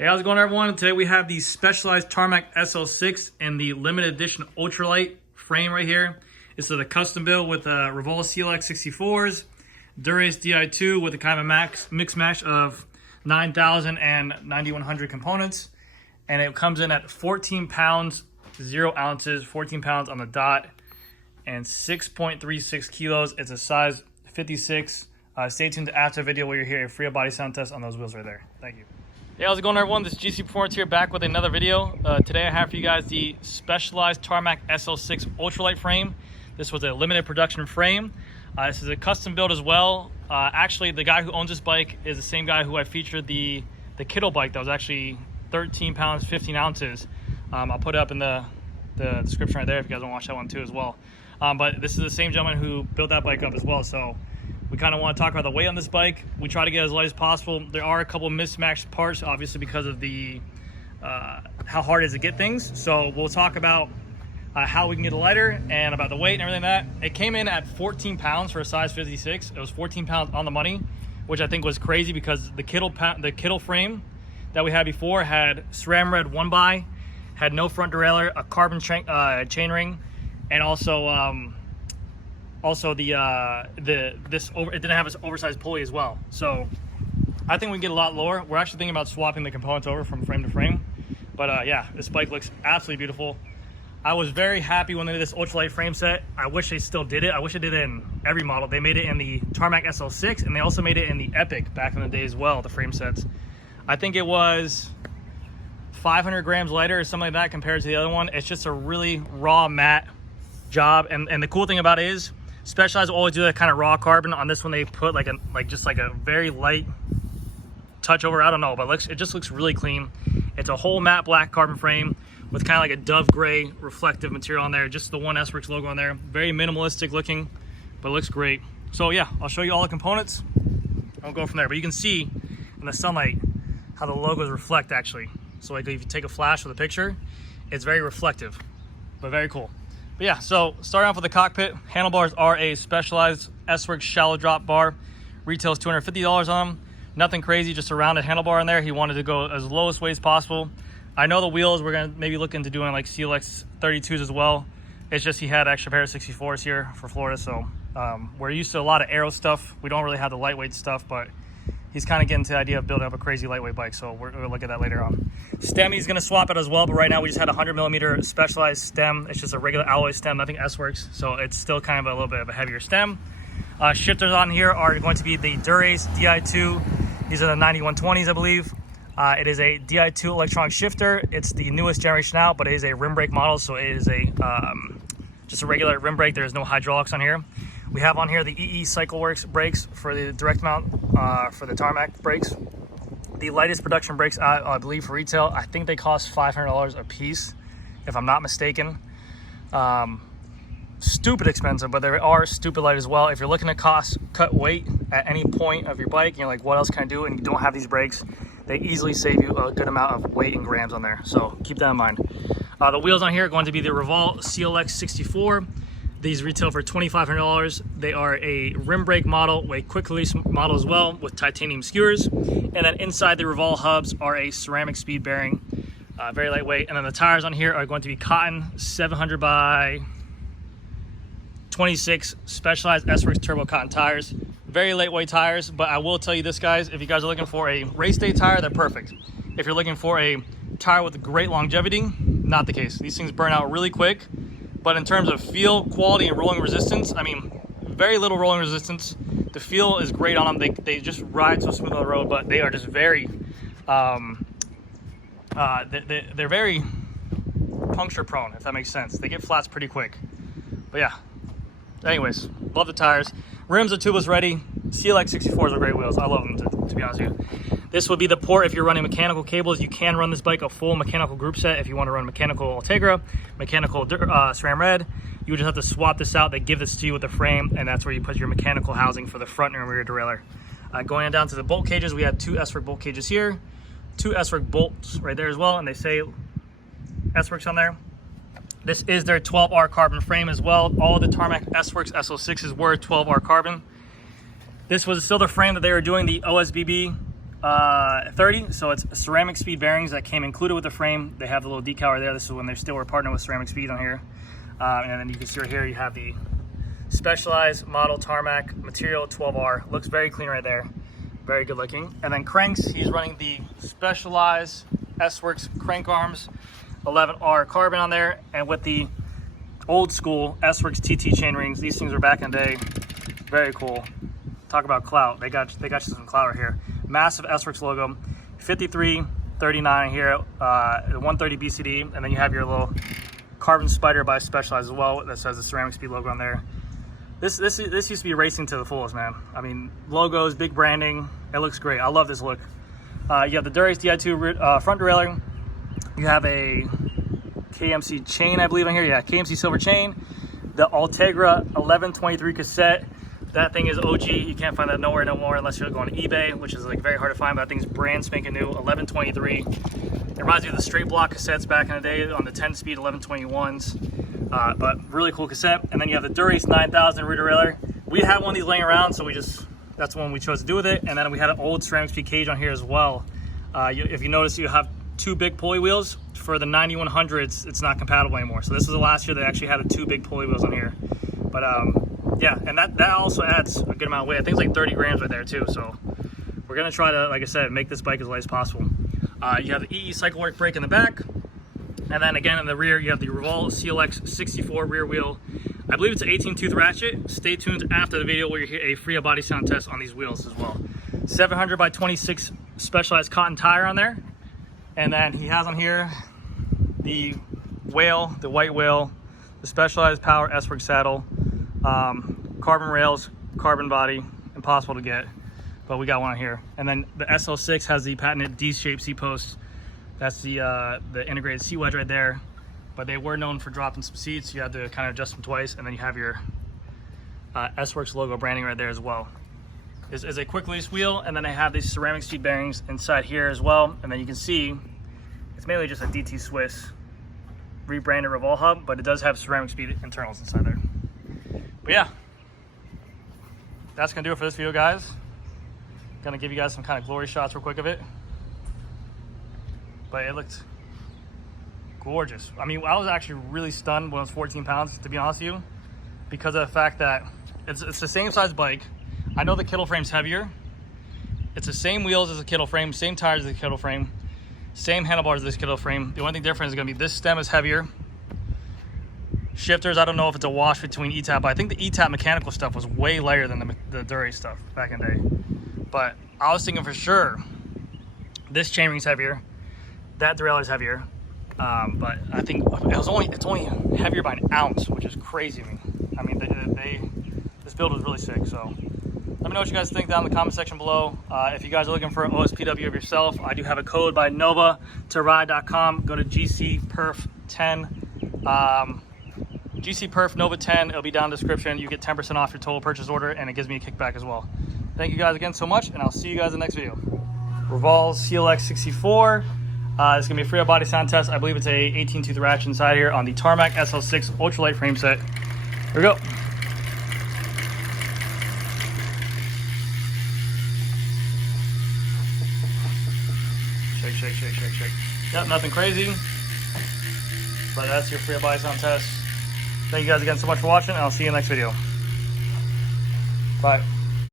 Hey, how's it going, everyone? Today we have the Specialized Tarmac Sl6 and the limited edition Ultralight frame right here. This is a custom build with Revolve CLX 64s, Dura-Ace Di2 with a kind of a mix match of 9,000 and 9,100 components. And it comes in at 14 pounds, 0 ounces, 14 pounds on the dot, and 6.36 kilos. It's a size 56. Stay tuned to after video where you hear a free body sound test on those wheels right there. Thank you. Hey, how's it going, everyone? This is GC Performance here, back with another video. Today I have for you guys the Specialized Tarmac Sl6 Ultralight frame. This was a limited production frame. This is a custom build as well. Actually, the guy who owns this bike is the same guy who I featured the Kittle bike that was actually 13 pounds, 15 ounces. I'll put it up in the description right there if you guys want to watch that one too as well. But this is the same gentleman who built that bike up as well. So we kind of want to talk about the weight on this bike. We try to get as light as possible. There are a couple mismatched parts, obviously, because of the how hard it is to get things. So we'll talk about how we can get it lighter and about the weight and everything like that. It came in at 14 pounds for a size 56. It was 14 pounds on the money, which I think was crazy because the Kittle frame that we had before had SRAM red 1x, had no front derailleur, a carbon chain ring, and also it didn't have an oversized pulley as well. So I think we can get a lot lower. We're actually thinking about swapping the components over from frame to frame. But yeah, this bike looks absolutely beautiful. I was very happy when they did this ultralight frame set. I wish they still did it. I wish they did it in every model. They made it in the Tarmac Sl6 and they also made it in the Epic back in the day as well, the frame sets. I think it was 500 grams lighter or something like that compared to the other one. It's just a really raw matte job. And the cool thing about it is Specialized will always do that kind of raw carbon. On this one, they put just a very light touch over. I don't know, but it just looks really clean. It's a whole matte black carbon frame with kind of like a dove gray reflective material on there. Just the one S-Works logo on there. Very minimalistic looking, but it looks great. So yeah, I'll show you all the components. I'll go from there. But you can see in the sunlight how the logos reflect actually. So like if you take a flash with a picture, it's very reflective, but very cool. But yeah, so starting off with the cockpit, handlebars are a Specialized S-Works shallow drop bar. Retails $250 on them. Nothing crazy, just a rounded handlebar in there. He wanted to go as lowest weight as possible. I know the wheels, we're gonna maybe look into doing like CLX 32s as well. It's just he had extra pair of 64s here for Florida, so we're used to a lot of aero stuff. We don't really have the lightweight stuff, but he's kind of getting to the idea of building up a crazy lightweight bike, so we'll look at that later on. Stem, he's going to swap it as well, but right now we just had a 100mm Specialized stem. It's just a regular alloy stem, nothing S-Works, so it's still kind of a little bit of a heavier stem. Shifters on here are going to be the Dura-Ace Di2. These are the 9120s, I believe. It is a Di2 electronic shifter. It's the newest generation out, but it is a rim brake model, so it is just a regular rim brake. There's no hydraulics on here. We have on here the EE CycleWorks brakes for the direct mount for the Tarmac brakes. The lightest production brakes, I believe, for retail, I think they cost $500 a piece, if I'm not mistaken. Stupid expensive, but they are stupid light as well. If you're looking to cut weight at any point of your bike, and you're like, what else can I do? And you don't have these brakes, they easily save you a good amount of weight in grams on there. So keep that in mind. The wheels on here are going to be the Revolve CLX 64. These retail for $2,500. They are a rim brake model, a quick release model as well with titanium skewers. And then inside the Revolve hubs are a ceramic speed bearing, very lightweight. And then the tires on here are going to be cotton 700 by 26 Specialized S-Works turbo cotton tires. Very lightweight tires, but I will tell you this, guys, if you guys are looking for a race day tire, they're perfect. If you're looking for a tire with great longevity, not the case. These things burn out really quick. But in terms of feel, quality, and rolling resistance, I mean, very little rolling resistance. The feel is great on them. They just ride so smooth on the road, but they are just very, they're very puncture prone, if that makes sense. They get flats pretty quick. But yeah, anyways, love the tires. Rims are tubeless ready. CLX 64s are great wheels. I love them, to be honest with you. This would be the port if you're running mechanical cables. You can run this bike a full mechanical group set if you want to run mechanical Ultegra, mechanical SRAM red. You would just have to swap this out. They give this to you with the frame, and that's where you put your mechanical housing for the front and rear derailleur. Going on down to the bolt cages, we have two S-Works bolt cages here, two S-Works bolts right there as well, and they say S-Works on there. This is their 12R carbon frame as well. All the Tarmac S-Works Sl6s were 12R carbon. This was still the frame that they were doing the OSBB 30, so it's ceramic speed bearings that came included with the frame. They have the little decal right there. This is when they still were partnered with Ceramic Speed on here. And then you can see right here, you have the Specialized model Tarmac material 12R. Looks very clean right there. Very good looking. And then cranks, he's running the Specialized S-Works crank arms, 11R carbon on there, and with the old school S-Works TT chain rings. These things are back in the day. Very cool. Talk about clout. They got you some clout right here. Massive S-Works logo. 5339 here, 130 BCD, and then you have your little carbon spider by Specialized as well that says the Ceramic Speed logo on there. This used to be racing to the fullest, man. I mean, logos, big branding. It looks great. I love this look. You have the Dura-Ace Di2 front derailleur. You have a KMC chain, I believe, on here. Yeah, KMC silver chain. The Ultegra 1123 cassette. That thing is OG. You can't find that nowhere no more unless you're going to eBay, which is like very hard to find. But that thing's brand spanking new. 1123. It reminds me of the straight block cassettes back in the day on the 10-speed 1121s. But really cool cassette. And then you have the Dura-Ace 9000 rear derailleur. We had one of these laying around, so that's the one we chose to do with it. And then we had an old Ceramic Speed cage on here as well. If you notice, you have two big pulley wheels. For the 9100s, it's not compatible anymore. So this was the last year they actually had the two big pulley wheels on here. But yeah, and that also adds a good amount of weight. I think it's like 30 grams right there too. So we're gonna try to, like I said, make this bike as light as possible. You have the EE cycle work brake in the back. And then again in the rear, you have the Revol Sl6 64 rear wheel. I believe it's an 18-tooth ratchet. Stay tuned after the video where you hear a free body sound test on these wheels as well. 700 by 26 Specialized cotton tire on there. And then he has on here the whale, the white whale, the Specialized Power S-Works saddle, carbon rails, carbon body, impossible to get, but we got one on here. And then the SL6 has the patented D-shaped seat post. That's the integrated seat wedge right there. But they were known for dropping some seats. You had to kind of adjust them twice, and then you have your S-Works logo branding right there as well. Is a quick release wheel, and then I have these Ceramic Speed bearings inside here as well. And then you can see it's mainly just a DT Swiss rebranded Revol hub, but it does have Ceramic Speed internals inside there. But yeah, that's gonna do it for this video, guys. Gonna give you guys some kind of glory shots real quick of it, but it looked gorgeous. I mean, I was actually really stunned when it was 14 pounds, to be honest with you, because of the fact that it's the same size bike. I know the Kittle frame's heavier. It's the same wheels as the Kittle frame, same tires as the Kittle frame, same handlebars as this Kittle frame. The only thing different is gonna be this stem is heavier. Shifters, I don't know if it's a wash between ETAP, but I think the ETAP mechanical stuff was way lighter than the Dura-Ace stuff back in the day. But I was thinking for sure this chainring's heavier, that derailleur's heavier. But I think it's only heavier by an ounce, which is crazy to me. I mean, this build was really sick. So let me know what you guys think down in the comment section below. If you guys are looking for an OSPW of yourself, I do have a code by Nova to ride.com. Go to GCPerf10. GCPerf Nova 10. It'll be down in the description. You get 10% off your total purchase order, and it gives me a kickback as well. Thank you guys again so much, and I'll see you guys in the next video. Revol Sl6 64. It's gonna be a free body sound test. I believe it's a 18-tooth ratchet inside here on the Tarmac Sl6 Ultralight frame set. Here we go. Shake, shake, shake, shake, shake. Yep, nothing crazy, but that's your free body sound test. Thank you guys again so much for watching, and I'll see you in the next video. Bye.